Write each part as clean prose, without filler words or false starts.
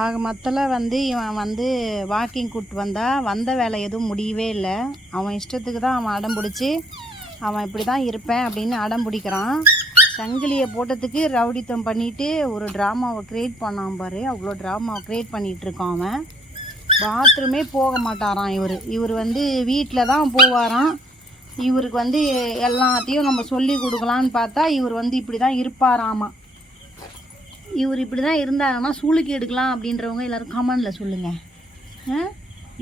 ஆக மொத்தத்தில் வந்து இவன் வந்து வாக்கிங் கூப்பிட்டு வந்த வேலை எதுவும் முடியவே இல்லை. அவன் இஷ்டத்துக்கு தான் அவன் அடம் பிடிச்சி அவன் இப்படி தான் இருப்பேன் அப்படின்னு அடம் பிடிக்கிறான். சங்கிலியை போட்டதுக்கு ரவுடித்தம் பண்ணிவிட்டு ஒரு ட்ராமாவை க்ரியேட் பண்ணான் பாரு. அவ்வளோ ட்ராமாவை க்ரியேட் பண்ணிகிட்ருக்கான் அவன். பாத்ரூமே போக மாட்டாரான் இவர் வந்து வீட்டில் தான் போவாராம். இவருக்கு வந்து எல்லாத்தையும் நம்ம சொல்லி கொடுக்கலான்னு பார்த்தா இவர் வந்து இப்படி தான் இருப்பாராமா. இவர் இப்படி தான் இருந்தாருன்னா சூளுக்கு எடுக்கலாம் அப்படின்றவங்க எல்லோரும் கமெண்டில் சொல்லுங்கள்.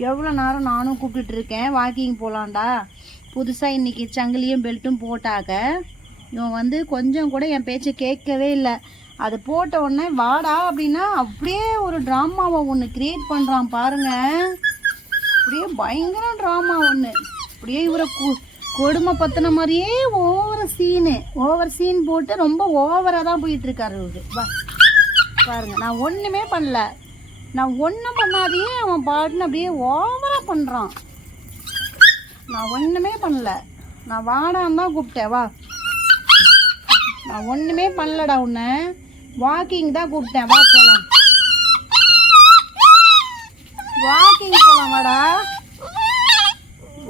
எவ்வளோ நேரம் நானும் கூப்பிட்டுட்ருக்கேன் வாக்கிங் போகலான்டா. புதுசாக இன்றைக்கி சங்கிலியும் பெல்ட்டும் போட்டாக்க இவன் வந்து கொஞ்சம் கூட என் பேச்சை கேட்கவே இல்லை. அது போட்ட உடனே வாடா அப்படின்னா அப்படியே ஒரு ட்ராமாவை ஒன்று க்ரியேட் பண்ணுறான் பாருங்கள். அப்படியே பயங்கர ட்ராமா ஒன்று. அப்படியே இவரை கொடுமை பற்றின மாதிரியே ஓவர் சீன் போட்டு ரொம்ப ஓவராக தான் போயிட்டுருக்காரு இவரு. வா பாருங்க, நான் ஒன்றுமே பண்ணல. நான் ஒன்றும் பண்ணாதையே அவன் பாட்டுன்னு அப்படியே ஓவராக பண்ணுறான். நான் ஒன்றுமே பண்ணல. நான் வாடான்னு தான் கூப்பிட்டேன். வா, நான் ஒன்றுமே பண்ணலடா. உன்னை வாக்கிங் தான் கூப்பிட்டேன். வா போகலாம், வாக்கிங் போகலாம் வாடா.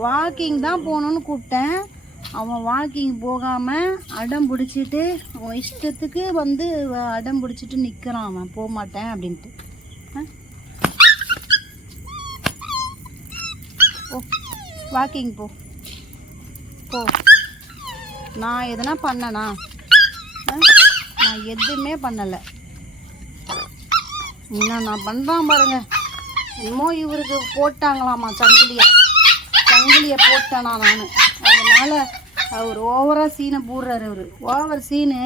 வாக்கிங் தான் போகணுன்னு கூப்பிட்டேன். அவன் வாக்கிங் போகாமல் அடம் பிடிச்சிட்டு அவன் இஷ்டத்துக்கு வந்து அடம் பிடிச்சிட்டு நிற்கிறான். அவன் போக மாட்டேன் அப்படின்ட்டு. ஓ, வாக்கிங் போ. நான் எதனா பண்ணனா? நான் எதுவுமே பண்ணலை. இன்னும் நான் பண்ணுறான் பாருங்க. இன்னமும் இவருக்கு போட்டாங்களாமா சங்கிலியை போட்டானா நான். அதனால் அவர் ஓவராக சீனை போடுறாரு. ஓவர் சீனு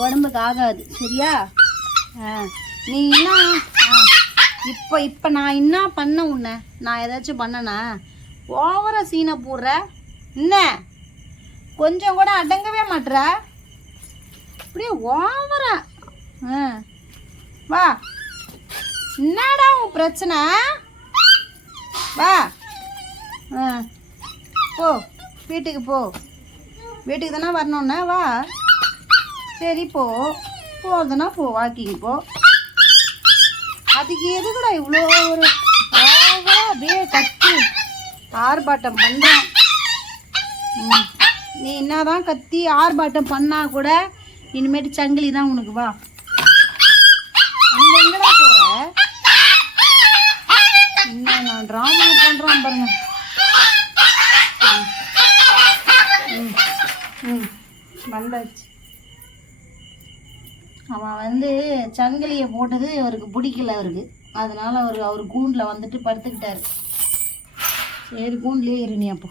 உடம்புக்கு ஆகாது, சரியா? நீ என்ன இப்போ நான் என்ன பண்ண உன்னை? நான் ஏதாச்சும் பண்ணனா? ஓவராக சீனை போடுற. என்ன கொஞ்சம் கூட அடங்கவே மாட்டுற. அப்படியே ஓவரா. வா, என்னடா உன் பிரச்சனை? வா, போ வீட்டுக்கு போ. வீட்டுக்கு தானே வரணுன்னா வா. சரி போகிறதுனா போ, வாக்கிங் போ. அதுக்கு எது கூட இவ்வளோ ஒரு அப்படியே கத்தி ஆர்ப்பாட்டம் பண்ணுறான். நீ என்னதான் கத்தி ஆர்ப்பாட்டம் பண்ணால் கூட இனிமேட்டு சங்கிலி தான் உனக்கு. வா, அங்கே எங்கடா போகிற? இன்னும் நான் ட்ராமா பண்ணுறான் பாருங்க. வந்தாச்சு. அவன் வந்து சங்கிலியை போட்டது அவருக்கு பிடிக்கல. அதனால அவர் கூண்டில் வந்துட்டு படுத்துக்கிட்டாரு. சரி, கூண்டுலேயே இரு நீ அப்போ.